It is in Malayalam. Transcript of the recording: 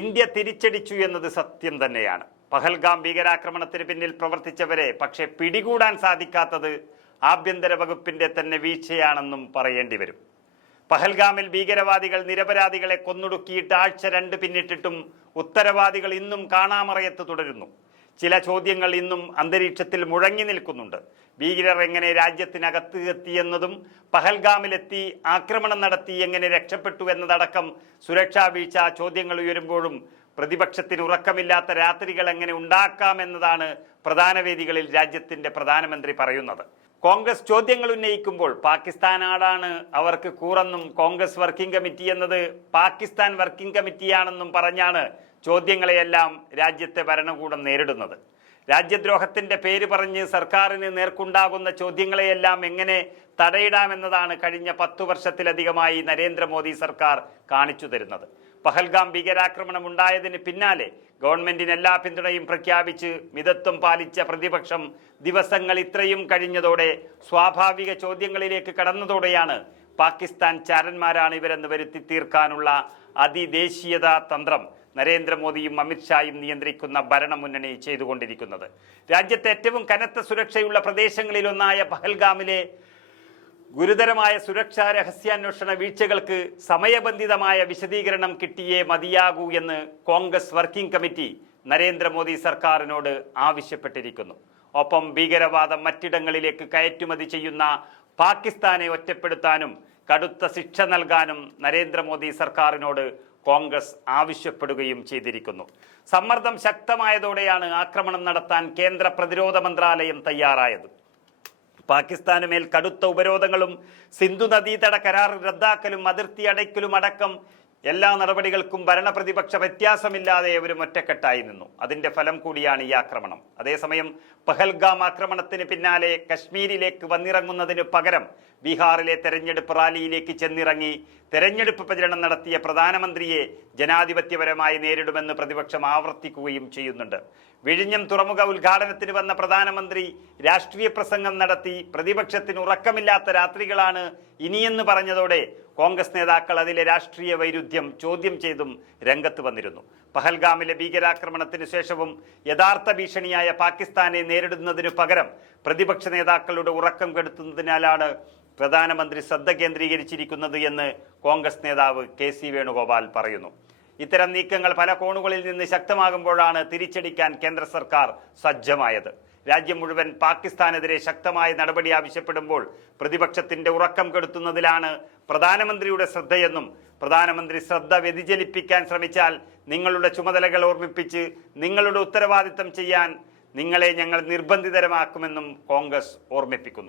ഇന്ത്യ തിരിച്ചടിച്ചു എന്നത് സത്യം തന്നെയാണ്. പഹൽഗാം ഭീകരാക്രമണത്തിന് പിന്നിൽ പ്രവർത്തിച്ചവരെ പക്ഷേ പിടികൂടാൻ സാധിക്കാത്തത് ആഭ്യന്തര വകുപ്പിന്റെ തന്നെ വീഴ്ചയാണെന്നും പറയേണ്ടി വരും. പഹൽഗാമിൽ ഭീകരവാദികൾ നിരപരാധികളെ കൊന്നൊടുക്കിയിട്ട് ആഴ്ച രണ്ട് പിന്നിട്ടിട്ടും ഉത്തരവാദികൾ ഇന്നും കാണാമറയത്ത് തുടരുന്നു. ചില ചോദ്യങ്ങൾ ഇന്നും അന്തരീക്ഷത്തിൽ മുഴങ്ങി നിൽക്കുന്നുണ്ട്. ഭീകരർ എങ്ങനെ രാജ്യത്തിനകത്ത് എത്തിയെന്നതും പഹൽഗാമിലെത്തി ആക്രമണം നടത്തി എങ്ങനെ രക്ഷപ്പെട്ടു എന്നതടക്കം സുരക്ഷാ വീഴ്ച ചോദ്യങ്ങൾ ഉയരുമ്പോഴും പ്രതിപക്ഷത്തിന് ഉറക്കമില്ലാത്ത രാത്രികൾ എങ്ങനെ ഉണ്ടാക്കാം എന്നതാണ് പ്രധാന വേദികളിൽ രാജ്യത്തിന്റെ പ്രധാനമന്ത്രി പറയുന്നത്. കോൺഗ്രസ് ചോദ്യങ്ങൾ ഉന്നയിക്കുമ്പോൾ പാകിസ്ഥാൻ ആടാണ് അവർക്ക് കൂറെന്നും കോൺഗ്രസ് വർക്കിംഗ് കമ്മിറ്റി എന്നത് പാകിസ്ഥാൻ വർക്കിംഗ് കമ്മിറ്റിയാണെന്നും പറഞ്ഞാണ് ചോദ്യങ്ങളെയെല്ലാം രാജ്യത്തെ ഭരണകൂടം നേരിടുന്നത്. രാജ്യദ്രോഹത്തിന്റെ പേര് പറഞ്ഞ് സർക്കാരിന് നേർക്കുണ്ടാകുന്ന ചോദ്യങ്ങളെയെല്ലാം എങ്ങനെ തടയിടാമെന്നതാണ് കഴിഞ്ഞ പത്തു വർഷത്തിലധികമായി നരേന്ദ്രമോദി സർക്കാർ കാണിച്ചു തരുന്നത്. പഹൽഗാം ഭീകരാക്രമണം ഉണ്ടായതിന് പിന്നാലെ ഗവൺമെന്റിന് എല്ലാ പിന്തുണയും പ്രഖ്യാപിച്ച് മിതത്വം പാലിച്ച പ്രതിപക്ഷം ദിവസങ്ങൾ ഇത്രയും കഴിഞ്ഞതോടെ സ്വാഭാവിക ചോദ്യങ്ങളിലേക്ക് കടന്നതോടെയാണ് പാകിസ്ഥാൻ ചാരന്മാരാണ് ഇവരെന്ന് വരുത്തി തീർക്കാനുള്ള അതിദേശീയതാ തന്ത്രം നരേന്ദ്രമോദിയും അമിത്ഷായും നിയന്ത്രിക്കുന്ന ഭരണമുന്നണി ചെയ്തുകൊണ്ടിരിക്കുന്നത്. രാജ്യത്തെ ഏറ്റവും കനത്ത സുരക്ഷയുള്ള പ്രദേശങ്ങളിലൊന്നായ പഹൽഗാമിലെ ഗുരുതരമായ സുരക്ഷാ രഹസ്യാന്വേഷണ വീഴ്ചകൾക്ക് സമയബന്ധിതമായ വിശദീകരണം കിട്ടിയേ മതിയാകൂ എന്ന് കോൺഗ്രസ് വർക്കിംഗ് കമ്മിറ്റി നരേന്ദ്രമോദി സർക്കാരിനോട് ആവശ്യപ്പെട്ടിരിക്കുന്നു. ഒപ്പം ഭീകരവാദം മറ്റിടങ്ങളിലേക്ക് കയറ്റുമതി ചെയ്യുന്ന പാകിസ്ഥാനെ ഒറ്റപ്പെടുത്താനും കടുത്ത ശിക്ഷ നൽകാനും നരേന്ദ്രമോദി സർക്കാരിനോട് കോൺഗ്രസ് ആവശ്യപ്പെടുകയും ചെയ്തിരിക്കുന്നു. സമ്മർദ്ദം ശക്തമായതോടെയാണ് ആക്രമണം നടത്താൻ കേന്ദ്ര പ്രതിരോധ മന്ത്രാലയം തയ്യാറായത്. പാകിസ്ഥാന് മേൽ കടുത്ത ഉപരോധങ്ങളും സിന്ധു നദീതട കരാർ റദ്ദാക്കലും അതിർത്തി അടയ്ക്കലും അടക്കം എല്ലാ നടപടികൾക്കും ഭരണപ്രതിപക്ഷ വ്യത്യാസമില്ലാതെ അവരും ഒറ്റക്കെട്ടായി നിന്നു. അതിന്റെ ഫലം കൂടിയാണ് ഈ ആക്രമണം. അതേസമയം പഹൽഗാം ആക്രമണത്തിന് പിന്നാലെ കശ്മീരിലേക്ക് വന്നിറങ്ങുന്നതിന് പകരം ബീഹാറിലെ തെരഞ്ഞെടുപ്പ് റാലിയിലേക്ക് ചെന്നിറങ്ങി തെരഞ്ഞെടുപ്പ് പ്രചരണം നടത്തിയ പ്രധാനമന്ത്രിയെ ജനാധിപത്യപരമായി നേരിടുമെന്ന് പ്രതിപക്ഷം ആവർത്തിക്കുകയും ചെയ്യുന്നുണ്ട്. വിഴിഞ്ഞം തുറമുഖ ഉദ്ഘാടനത്തിന് വന്ന പ്രധാനമന്ത്രി രാഷ്ട്രീയ പ്രസംഗം നടത്തി പ്രതിപക്ഷത്തിന് ഉറക്കമില്ലാത്ത രാത്രികളാണ് ഇനിയെന്ന് പറഞ്ഞതോടെ കോൺഗ്രസ് നേതാക്കൾ അതിലെ രാഷ്ട്രീയ വൈരുദ്ധ്യം ചോദ്യം ചെയ്തും രംഗത്ത് വന്നിരുന്നു. പഹൽഗാമിലെ ഭീകരാക്രമണത്തിന് ശേഷവും യഥാർത്ഥ ഭീഷണിയായ പാകിസ്ഥാനെ നേരിടുന്നതിനു പകരം പ്രതിപക്ഷ നേതാക്കളുടെ ഉറക്കം കെടുത്തുന്നതിനാലാണ് പ്രധാനമന്ത്രി ശ്രദ്ധ കേന്ദ്രീകരിച്ചിരിക്കുന്നത് എന്ന് കോൺഗ്രസ് നേതാവ് കെ സി വേണുഗോപാൽ പറയുന്നു. ഇത്തരം നീക്കങ്ങൾ പല കോണുകളിൽ നിന്ന് ശക്തമാകുമ്പോഴാണ് തിരിച്ചടിക്കാൻ കേന്ദ്ര സർക്കാർ സജ്ജമായത്. രാജ്യം മുഴുവൻ പാകിസ്ഥാനെതിരെ ശക്തമായ നടപടി ആവശ്യപ്പെടുമ്പോൾ പ്രതിപക്ഷത്തിന്റെ ഉറക്കം കെടുത്തുന്നതിലാണ് പ്രധാനമന്ത്രിയുടെ ശ്രദ്ധയെന്നും പ്രധാനമന്ത്രി ശ്രദ്ധ വ്യതിചലിപ്പിക്കാൻ ശ്രമിച്ചാൽ നിങ്ങളുടെ ചുമതലകൾ ഓർമ്മിപ്പിച്ച് നിങ്ങളുടെ ഉത്തരവാദിത്തം ചെയ്യാൻ നിങ്ങളെ ഞങ്ങൾ നിർബന്ധിതരമാക്കുമെന്നും കോൺഗ്രസ് ഓർമ്മിപ്പിക്കുന്നു.